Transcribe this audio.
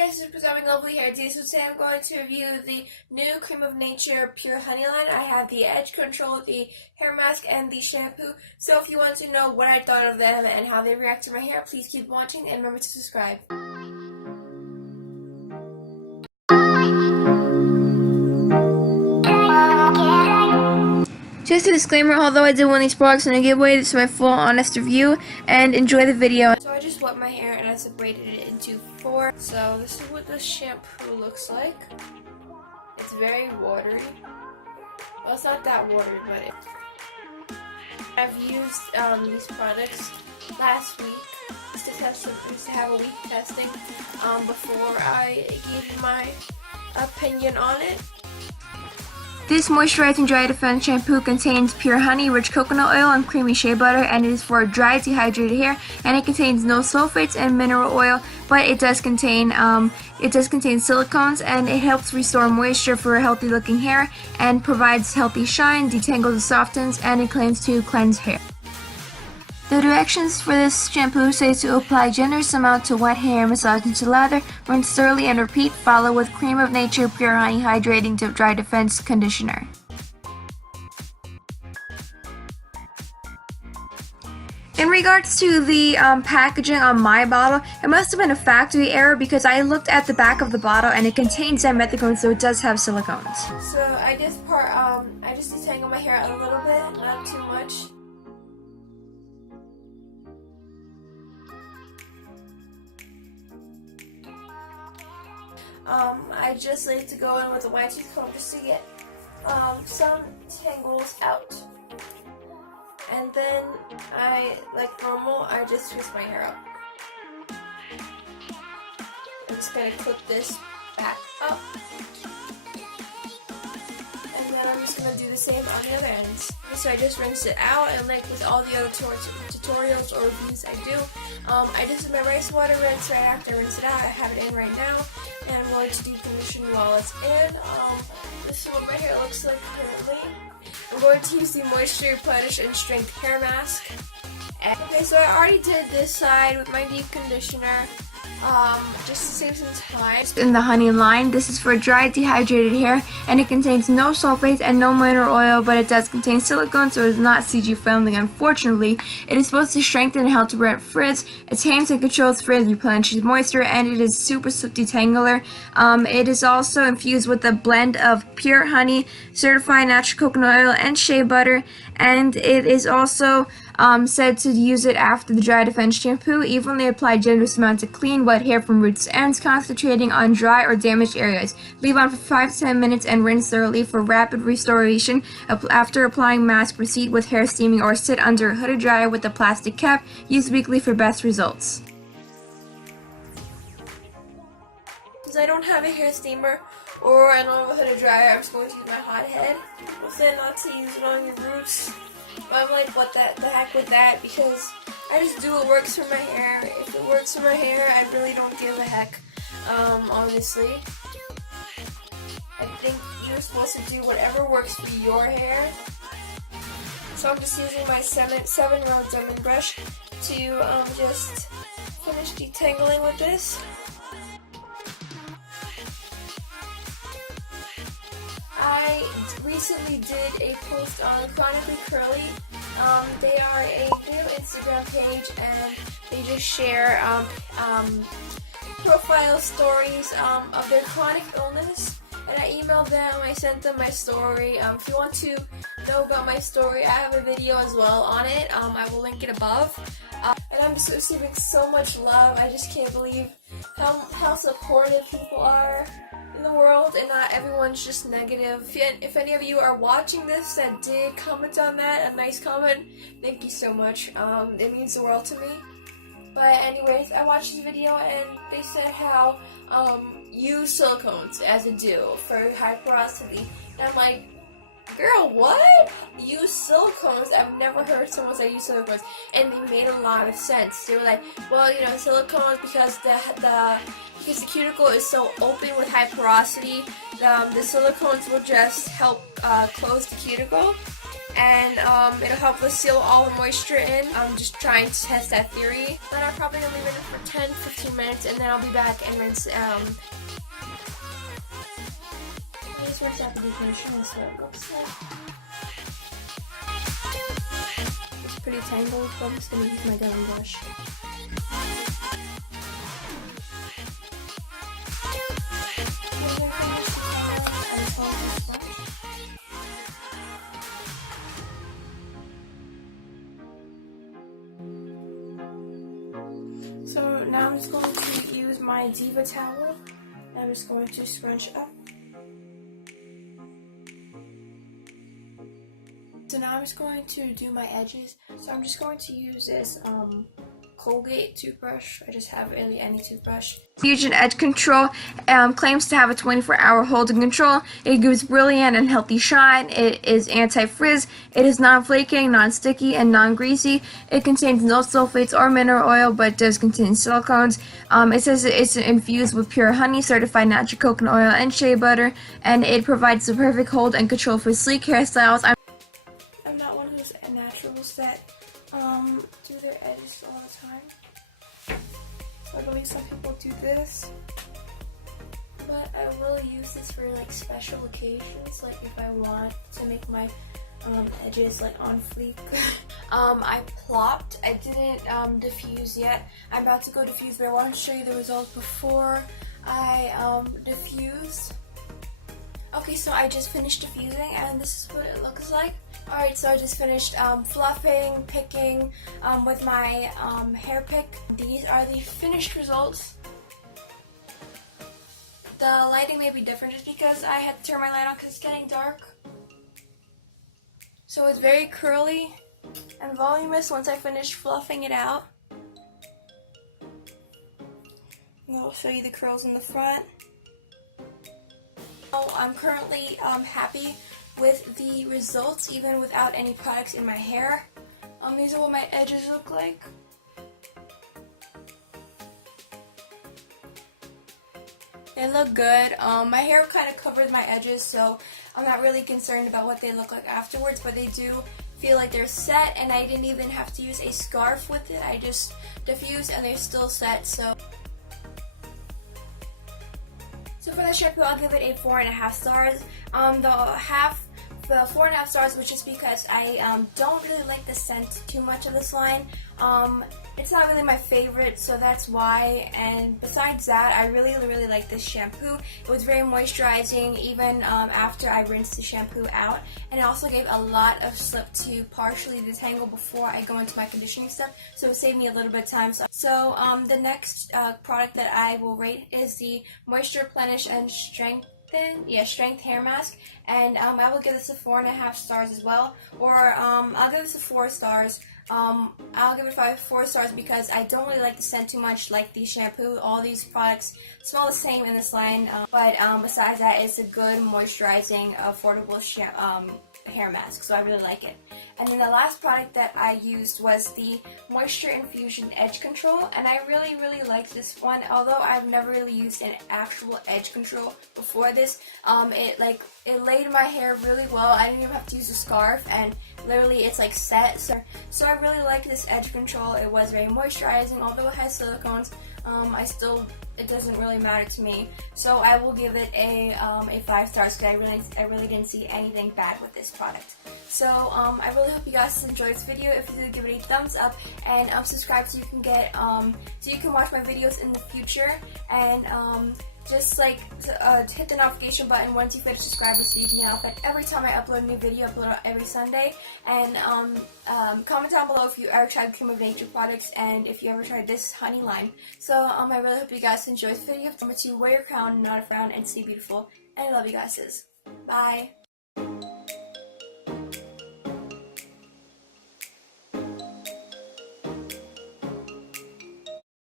guys, it's Preserving Lovely Hair. So today I'm going to review the new Cream of Nature Pure Honey line. I have the edge control, the hair mask, and the shampoo. So if you want to know what I thought of them and how they react to my hair, please keep watching and remember to subscribe. Just a disclaimer, although I did win these products in a giveaway, this is my full honest review, and enjoy the video. So I just wet my hair and I separated it into 4. So this is what the shampoo looks like. It's very watery. Well, it's not that watery, but I've used these products last week just to have a week testing before I gave my opinion on it. This moisturizing dry defense shampoo contains pure honey, rich coconut oil, and creamy shea butter, and it is for dry, dehydrated hair. And it contains no sulfates and mineral oil, but it does contain silicones, and it helps restore moisture for healthy looking hair, and provides healthy shine, detangles and softens, and it claims to cleanse hair. The directions for this shampoo say to apply generous amount to wet hair, massage into lather, rinse thoroughly and repeat, follow with Cream of Nature Pure Honey Hydrating Dry Defense Conditioner. In regards to the packaging on my bottle, it must have been a factory error because I looked at the back of the bottle and it contains dimethicone, so it does have silicones. So I just detangle my hair a little bit, not too much. I just like to go in with a wide tooth comb just to get some tangles out. And then like normal, I just twist my hair up. I'm just going to clip this back up. And then I'm just going to do the same on the other ends. So I just rinse it out, and like with all the other tutorials or reviews I do, I just do my rice water rinse right after I rinse it out. I have it in right now, and I'm going to deep condition while it's in. This is what my hair looks like currently. I'm going to use the Moisture Replenish and Strength Hair Mask. Okay, so I already did this side with my deep conditioner. Just to save some time. In the honey line, this is for dry, dehydrated hair, and it contains no sulfates and no mineral oil, but it does contain silicone, so it is not CG friendly, unfortunately. It is supposed to strengthen and help to prevent frizz. It tames and controls frizz, replenishes moisture, and it is super detangler. It is also infused with a blend of pure honey, certified natural coconut oil, and shea butter, and it is also said to use it after the dry defense shampoo. Evenly apply generous amounts of clean, wet hair from roots to ends, concentrating on dry or damaged areas. Leave on for 5 to 10 minutes and rinse thoroughly for rapid restoration. After applying mask, proceed with hair steaming or sit under a hooded dryer with a plastic cap. Use weekly for best results. Since I don't have a hair steamer or I don't have a hooded dryer, I'm just going to use my hot head. I'll say not to use it on your roots. But I'm like, what the heck with that, because I just do what works for my hair. If it works for my hair, I really don't give a heck, honestly. I think you're supposed to do whatever works for your hair. So I'm just using my 7-round diamond brush to just finish detangling with this. I recently did a post on Chronically Curly. They are a new Instagram page, and they just share profile stories of their chronic illness. And I emailed them, I sent them my story. If you want to know about my story, I have a video as well on it. I will link it above. And I'm just receiving so much love. I just can't believe how supportive people are in the world, and not everyone's just negative. If any of you are watching this that did comment on that, a nice comment, thank you so much. It means the world to me. But anyways, I watched this video and they said how use silicones as a deal for high porosity, and I'm like, girl, what? Use silicones? I've never heard someone say use silicones, and they made a lot of sense. They were like, well, you know, silicones because the cuticle is so open with high porosity, the silicones will just help close the cuticle. and it'll help us seal all the moisture in. I'm just trying to test that theory. Then I'm probably gonna leave it for 10-15 minutes, and then I'll be back and rinse. Just rinse out the conditioner. That's what it looks like. It's pretty tangled, so I'm just gonna use my gun brush. So now I'm just going to use my Diva towel, and I'm just going to scrunch up. So now I'm just going to do my edges. So I'm just going to use this Colgate toothbrush. I just have really any toothbrush. Fusion Edge Control claims to have a 24-hour holding control. It gives brilliant and healthy shine. It is anti-frizz. It is non-flaking, non-sticky, and non-greasy. It contains no sulfates or mineral oil, but does contain silicones. It says it's infused with pure honey, certified natural coconut oil, and shea butter, and it provides the perfect hold and control for sleek hairstyles. I'm not one of those naturals that do their edges all the time. So I believe some people do this, but I will use this for like special occasions, like if I want to make my edges like on fleek. I plopped. I didn't diffuse yet. I'm about to go diffuse, but I want to show you the results before I diffuse. Okay, so I just finished diffusing, and this is what it looks like. Alright, so I just finished fluffing, picking with my hair pick. These are the finished results. The lighting may be different just because I had to turn my light on because it's getting dark. So it's very curly and voluminous once I finish fluffing it out. And I'll show you the curls in the front. So I'm currently happy with the results, even without any products in my hair. These are what my edges look like. They look good. My hair kind of covers my edges, so I'm not really concerned about what they look like afterwards, but they do feel like they're set, and I didn't even have to use a scarf with it. I just diffused and they're still set. So for the shampoo, I'll give it a 4.5 stars. The 4.5 stars was just because I don't really like the scent too much of this line. It's not really my favorite, so that's why. And besides that, I really like this shampoo. It was very moisturizing even after I rinsed the shampoo out, and it also gave a lot of slip to partially detangle before I go into my conditioning step, so it saved me a little bit of time. So the next product that I will rate is the Moisture Replenish and Strength hair mask, and I will give this a 4.5 stars as well, or I'll give this a 4 stars. I'll give it 4 stars because I don't really like the scent too much, like the shampoo. All these products smell the same in this line, but besides that, it's a good moisturizing, affordable hair mask, so I really like it. And then the last product that I used was the Moisture Infusion Edge Control, and I really liked this one. Although I've never really used an actual edge control before this, it laid my hair really well. I didn't even have to use a scarf, and literally it's like set. So I really like this edge control. It was very moisturizing, although it has silicones. It doesn't really matter to me. So I will give it a 5 stars because I really didn't see anything bad with this product. So I really hope you guys enjoyed this video. If you did, give it a thumbs up and subscribe so you can watch my videos in the future, and just hit the notification button once you finish subscribing so you can get notified every time I upload a new video. I upload every Sunday. And comment down below if you ever tried Creme of Nature products and if you ever tried this honey line. So I really hope you guys enjoyed this video. Remember to wear your crown, not a frown, and stay beautiful. And I love you guys. Bye.